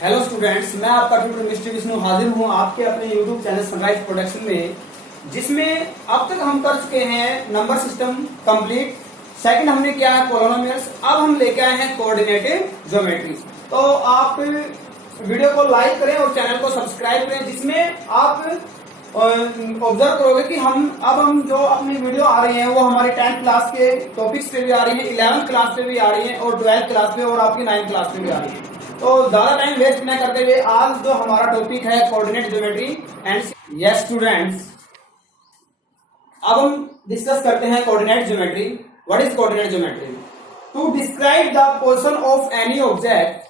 Hello students, मैं आपका tutor mister Vishnu हाजिर हूँ आपके अपने यूट्यूब चैनल सनराइज प्रोडक्शन में, जिसमें अब तक हम कर चुके हैं नंबर सिस्टम कंप्लीट। सेकंड हमने किया है पॉलिनोमियल्स, अब हम लेके आए हैं कोऑर्डिनेट ज्योमेट्री। तो आप वीडियो को लाइक करें और चैनल को सब्सक्राइब करें, जिसमें आप ऑब्जर्व करोगे कि हम जो अपनी वीडियो आ रही है वो हमारे 10th क्लास के टॉपिक्स पे भी आ रही है, 11th क्लास पे भी आ रही है और 12th क्लास पे और आपकी 9th क्लास पे भी आ रही है। तो ज्यादा टाइम वेस्ट न करते हुए आज जो हमारा टॉपिक है coordinate geometry and yes students, अब हम डिस्कस करते हैं coordinate geometry. What is coordinate geometry? To describe the position of any object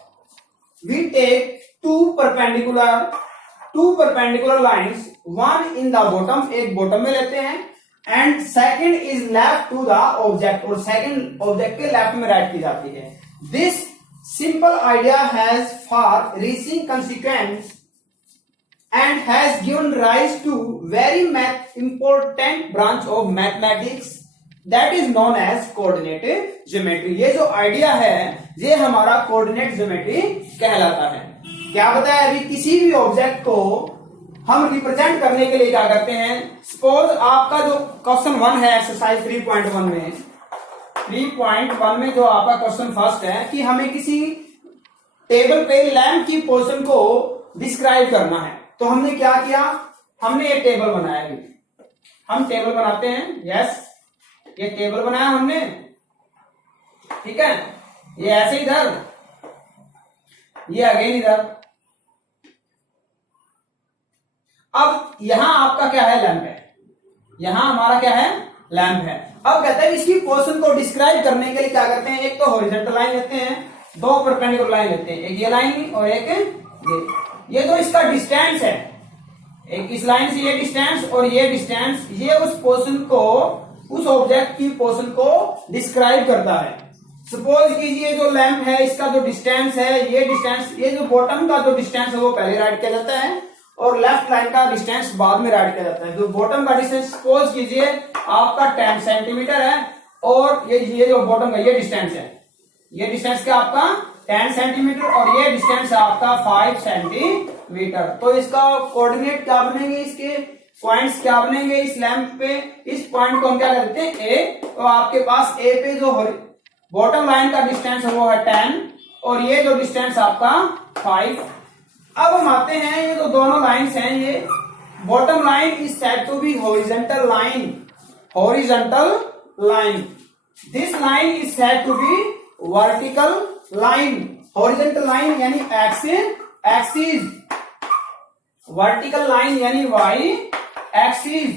we take two perpendicular lines, one in the bottom, एक बॉटम में लेते हैं, and second is left to the object, और second object के left में write की जाती है। This simple idea has far reaching consequence and has given rise to very important branch of mathematics that is known as coordinate geometry। ये जो idea है ये हमारा कोऑर्डिनेट ज्योमेट्री कहलाता है। क्या बताया अभी? किसी भी ऑब्जेक्ट को हम रिप्रेजेंट करने के लिए क्या करते हैं? सपोज आपका जो क्वेश्चन 1 है एक्सरसाइज 3.1 में, 3.1 में जो आपका क्वेश्चन फर्स्ट है कि हमें किसी टेबल पे लैंप की पोजीशन को डिस्क्राइब करना है। तो हमने क्या किया? हमने एक टेबल बनाया। हम टेबल बनाते हैं, यस, ये टेबल बनाया हमने, ठीक है। ये ऐसे इधर, ये अगेन इधर। अब यहां आपका क्या है? लैंप है। यहां हमारा क्या है? लैंप है। अब कहते हैं इसकी पोजीशन को डिस्क्राइब करने के लिए क्या करते हैं? एक तो हॉरिजॉन्टल लाइन लेते हैं, दो परपेंडिकुलर लाइन लेते हैं, एक ये लाइन और एक ये जो इसका डिस्टेंस है, एक इस लाइन से ये डिस्टेंस और ये डिस्टेंस, ये उस पोजीशन को, उस ऑब्जेक्ट की पोजीशन को डिस्क्राइब करता है। सपोज कि ये जो लैंप है इसका जो डिस्टेंस है, ये डिस्टेंस, ये जो बॉटम का जो डिस्टेंस है वो पहले राइट किया जाता है और लेफ्ट लाइन का डिस्टेंस बाद में राइट किया जाता है। जो बॉटम का डिस्टेंस सपोज कीजिए आपका 10 सेंटीमीटर है और ये जो बॉटम का ये डिस्टेंस है, ये डिस्टेंस क्या आपका 10 सेंटीमीटर और ये डिस्टेंस आपका 5 सेंटीमीटर। तो इसका कोऑर्डिनेट क्या बनेंगे? इसके पॉइंट्स क्या बनेंगे? इस लैंप पे इस पॉइंट को हम क्या करते हैं? ए। तो आपके पास ए पे जो बॉटम लाइन का डिस्टेंस है वो है 10 और ये जो डिस्टेंस आपका 5। अब हम आते हैं, ये जो दोनों लाइन्स हैं, ये bottom line is said to be horizontal line, horizontal line. This line is said to be vertical line. Horizontal line यानी एक्सिस, वर्टिकल लाइन यानी वाई एक्सिस।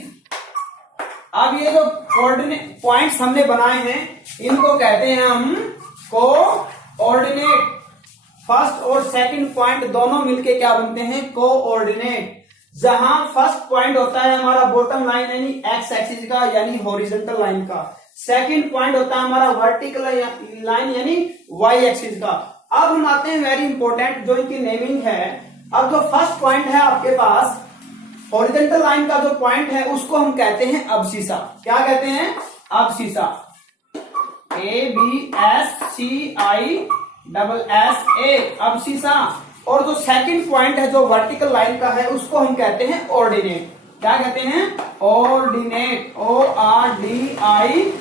अब ये जो कोऑर्डिनेट पॉइंट्स हमने बनाए हैं इनको कहते हैं हम कोऑर्डिनेट। फर्स्ट और सेकंड पॉइंट दोनों मिलके क्या बनते हैं? कोऑर्डिनेट। जहां फर्स्ट पॉइंट होता है हमारा बॉटम लाइन यानी एक्स एक्सिस का, यानी हॉरिजॉन्टल लाइन का। सेकंड पॉइंट होता है हमारा वर्टिकल लाइन यानी वाई एक्सिस का। अब हम आते हैं वेरी इंपॉर्टेंट जो इनकी नेमिंग है। अब जो फर्स्ट पॉइंट है आपके पास हॉरिजॉन्टल लाइन का जो पॉइंट है उसको हम कहते हैं अबसिसा। क्या कहते हैं? अबसिसा। ABSCISSA, अबसिसा। और जो सेकंड पॉइंट है जो वर्टिकल लाइन का है उसको हम कहते हैं ऑर्डिनेट। क्या कहते हैं? Ordinate, ORDINATE।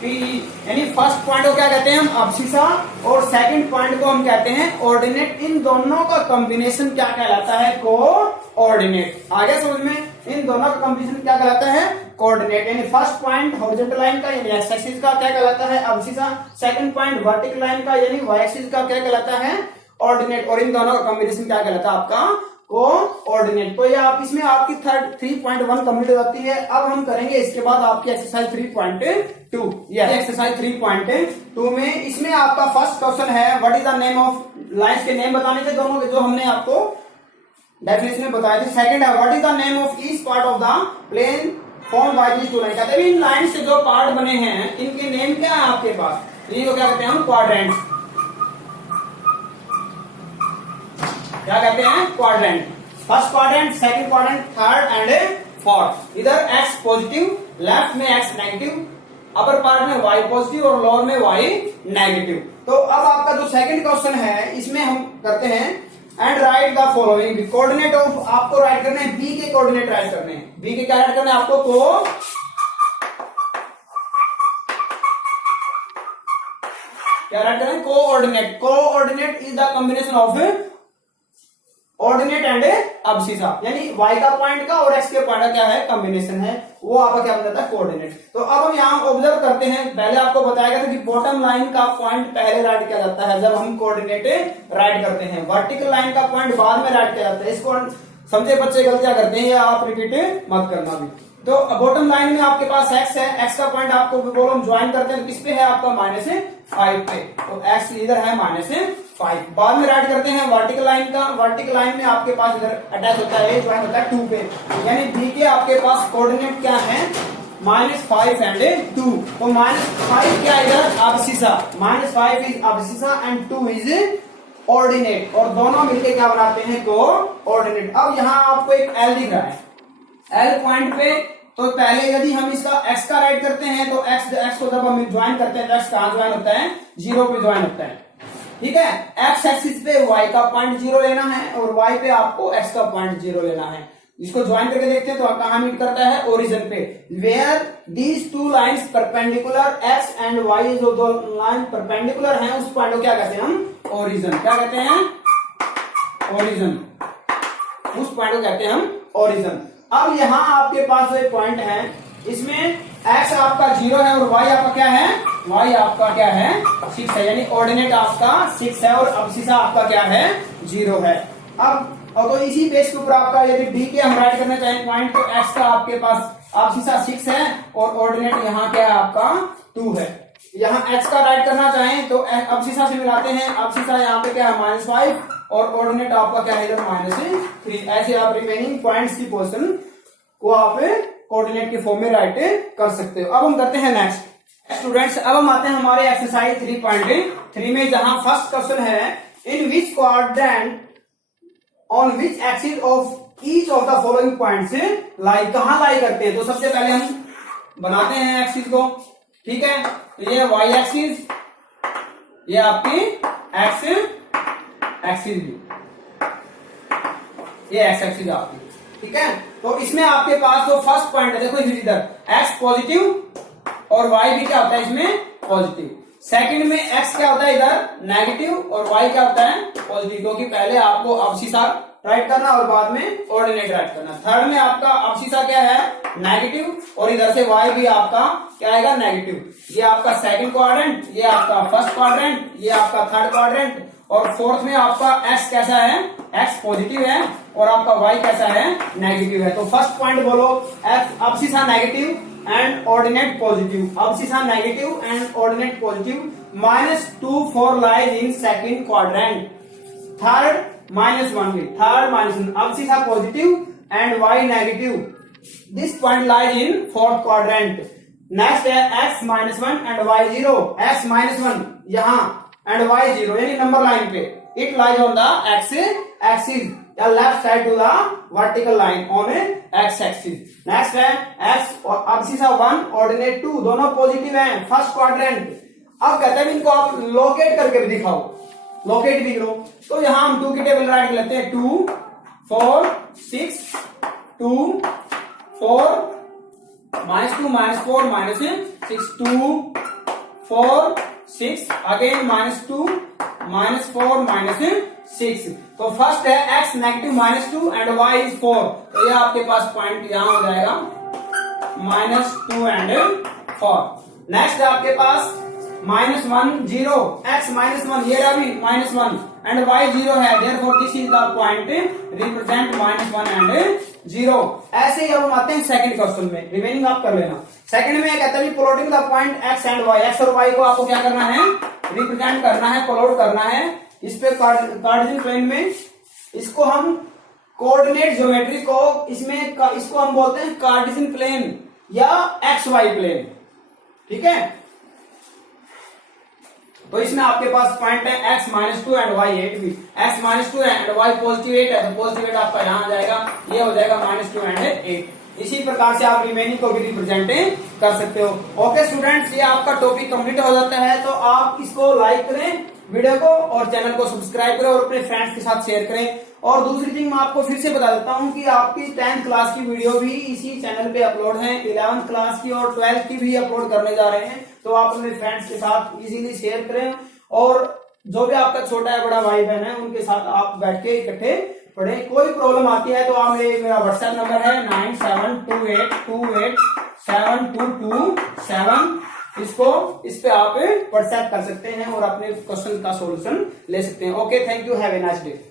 यानी फर्स्ट पॉइंट को क्या कहते हैं हम? अबसिसा और सेकंड पॉइंट को हम कहते हैं ऑर्डिनेट। इन दोनों का कॉम्बिनेशन क्या कहलाता है? कोऑर्डिनेट। आगे समझ में? इन दोनों का कॉम्बिनेशन क्या कहलाता है? कोऑर्डिनेट। यानी फर्स्ट पॉइंट हॉरिजॉन्टल लाइन का यानी एक्स एक्सिस का क्या कहलाता है? अबसिसा। सेकंड पॉइंट वर्टिकल लाइन का यानी वाई एक्सिस का क्या कहलाता है? ऑर्डिनेट। और इन दोनों का कॉम्बिनेशन क्या कहलाता है? आपका कोऑर्डिनेट। तो ये आप इसमें आपकी 3.1 कंप्लीट हो जाती है। अब हम करेंगे इसके बाद आपकी एक्सरसाइज 3.2। ये एक्सरसाइज 3.2 में इसमें आपका फर्स्ट क्वेश्चन है what is the name of lines के नेम बताने थे दोनों के, जो हमने आपको डेफिनेशन में बताए थे। सेकंड है what is the name of each part of the plane form by these two line. कहते हैं इन लाइन से जो पार्ट बने हैं इनके नेम क्या है आपके पास? इनको क्या कहते हैं हम? क्वाड्रेंट। क्या कहते हैं? Quadrant. First quadrant, second quadrant, third and fourth. इधर एक्स पॉजिटिव, लेफ्ट में एक्स नेगेटिव, अपर पार्ट में वाई पॉजिटिव और लोअर में वाई नेगेटिव। तो अब आपका जो सेकंड क्वेश्चन है इसमें हम करते हैं and right the following coordinate of, आपको राइट करने हैं बी के कोऑर्डिनेट राइट करने हैं। बी के क्या राइट करना है आपको, क्या राइट करना है, coordinate. Coordinate is the combination of ordinate and abscissa, यानी y का पॉइंट का और x के पॉइंट का क्या है, कॉम्बिनेशन है, वो आपका क्या बन जाता है, कोऑर्डिनेट। तो अब हम यहाँ ऑब्जर्व करते हैं, पहले आपको बताया गया था कि बॉटम लाइन का पॉइंट पहले राइट किया जाता है जब हम कोऑर्डिनेट राइट करते हैं, वर्टिकल लाइन का पॉइंट बाद में राइट किया जाता है। इसको समझे बच्चे गलतियां करते हैं, या आप रिपीट मत करना भी। तो बॉटम लाइन में आपके पास x है, x का पॉइंट आपको बोलो हम ज्वाइन करते हैं, तो किस पे है आपका -5 पे, तो x इधर है -5। बाद में राइट करते हैं वर्टिकल लाइन का, वर्टिकल लाइन में आपके पास इधर अटैच होता है, ज्वाइन होता है 2 पे, यानी b के आपके पास कोऑर्डिनेट क्या है, -5 एंड 2। तो -5 क्या इधर अब्सिसा, -5 इज अब्सिसा एंड 2 इज ऑर्डिनेट, और दोनों मिलके क्या बनाते हैं, कोऑर्डिनेट। अब यहाँ आपको एक L दिख रहा है, L पॉइंट पे, तो पहले यदि हम इसका x का राइट करते हैं तो x को जब हम ज्वाइन करते हैं तो x कहां ज्वाइन होता है, 0 पे ज्वाइन होता है, ठीक है। x एक्सिस पे y का पॉइंट 0 लेना है और y पे आपको x का पॉइंट 0 लेना है। इसको ज्वाइन करके देखते हैं तो कहां मीट करता है, ओरिजिन पे, where these two lines perpendicular x and y, जो दो लाइन परपेंडिकुलर हैं उस पॉइंट को क्या कहते हैं हम, ओरिजिन। क्या कहते हैं, ओरिजिन, उस पॉइंट को कहते हैं हम ओरिजिन। अब यहाँ आपके पास जो पॉइंट है इसमें x आपका 0 है और y आपका क्या है, y आपका क्या है, 6 है, यानी ऑर्डिनेट आपका 6 है और अब्सिसा आपका क्या है, 0 है। अब तो इसी बेस के ऊपर आपका यदि d के हम राइट करना चाहें पॉइंट, तो x का आपके पास अब्सिसा 6 है और ऑर्डिनेट यहाँ क्या है आपका 2 है। यहाँ x का राइट करना चाहें तो अब्सिसा से मिलाते हैं, अब्सिसा यहाँ पे क्या है -5 और ऑर्डिनेट आपका क्या है इधर -3। ऐसे आप रिमेनिंग पॉइंट्स की पोजीशन को आप कोऑर्डिनेट के फॉर्म में राइट कर सकते हो। अब हम करते हैं नेक्स्ट स्टूडेंट्स, अब हम आते हैं हमारे एक्सरसाइज 3.3 में, जहां फर्स्ट क्वेश्चन है in which quadrant on which axis of each of the following points lie, कहां लाई करते हैं। तो सबसे पहले हम बनाते हैं एक्सिस को, ठीक है। तो ये y एक्सिस, ये आपकी x एक्सिस भी, ये x एक्सिस आपकी, ठीक है। तो इसमें आपके पास जो फर्स्ट पॉइंट है, देखो इधर x पॉजिटिव और y भी क्या होता है इसमें पॉजिटिव। सेकंड में x क्या होता है इधर नेगेटिव और y क्या होता है पॉजिटिव, क्योंकि पहले आपको अब्सिसा राइट करना और बाद में ऑर्डिनेट राइट करना। थर्ड में आपका अब्सिसा क्या है नेगेटिव और इधर से y भी आपका क्या आएगा नेगेटिव। ये आपका सेकंड क्वाड्रेंट, ये आपका फर्स्ट क्वाड्रेंट, ये आपका थर्ड क्वाड्रेंट, और फोर्थ में आपका x कैसा है, x पॉजिटिव है और आपका y कैसा है नेगेटिव है। तो फर्स्ट पॉइंट बोलो abscissa negative and ordinate positive, abscissa negative and ordinate positive, -2 4 lies in second quadrant, third -1 में, third -1, abscissa positive and y negative, this point lies in fourth quadrant. Next है x -1 and y 0, x -1 यहाँ and y 0, यानी number line पे, it lies on the x axis या left side to the vertical line on x axis. Next है x और अब्सिसा 1 ordinate 2, दोनों positive हैं first quadrant. अब कहते हैं इनको आप लोकेट करके भी दिखाओ, लोकेट भी करो। तो यहां हम 2 की टेबल राइट लेते हैं, 2 4 6 2 4 -2 -4 -6 2 4 6 अगेन -2 -4 -6। तो फर्स्ट है x negative -2 and y is 4, तो ये आपके पास पॉइंट यहां हो जाएगा -2 एंड 4। नेक्स्ट है आपके पास -1 0, x -1 ये रहा भी -1 एंड y 0 है, therefore this is the point represent -1 and 0। ऐसे ही अब हम आते हैं सेकंड क्वेश्चन में, रिमेनिंग आप कर लेना। सेकंड में कहता है plotting the point x and y, x और y को आपको क्या करना है, रिप्रेजेंट करना है, प्लॉट करना है इस पे कार्टेशियन प्लेन में। इसको हम कोऑर्डिनेट ज्योमेट्री को इसमें इसको हम बोलते हैं कार्टेशियन प्लेन या XY प्लेन, ठीक है। तो इसमें आपके पास पॉइंट है x -2 एंड y 8 भी, x -2 एंड y +8 है, तो +8 आपका यहां आ जाएगा, ये हो जाएगा -2 एंड 8। इसी प्रकार से आप रिमेनिंग को भी रिप्रेजेंट कर सकते हो। ओके स्टूडेंट्स, ये आपका टॉपिक कंप्लीट हो जाता है, तो आप इसको लाइक करें वीडियो को और चैनल को सब्सक्राइब करें और अपने फ्रेंड्स के साथ शेयर करें। और दूसरी चीज मैं आपको फिर से बता देता हूं कि आपकी 10th क्लास की वीडियो भी इसी चैनल पे अपलोड है, 11th क्लास की और 12th की भी अपलोड करने जा रहे हैं, तो आप अपने फ्रेंड्स के साथ इजीली शेयर करें और जो भी आपका छोटा या बड़ा भाई बहन है उनके साथ आप बैठ के इकट्ठे पढ़ें। कोई प्रॉब्लम आती है तो आप मेरा व्हाट्सएप नंबर है 9728287227, इस पे आप व्हाट्सएप कर सकते हैं और अपने क्वेश्चन का सॉल्यूशन ले सकते हैं। Okay, thank you, have a nice day.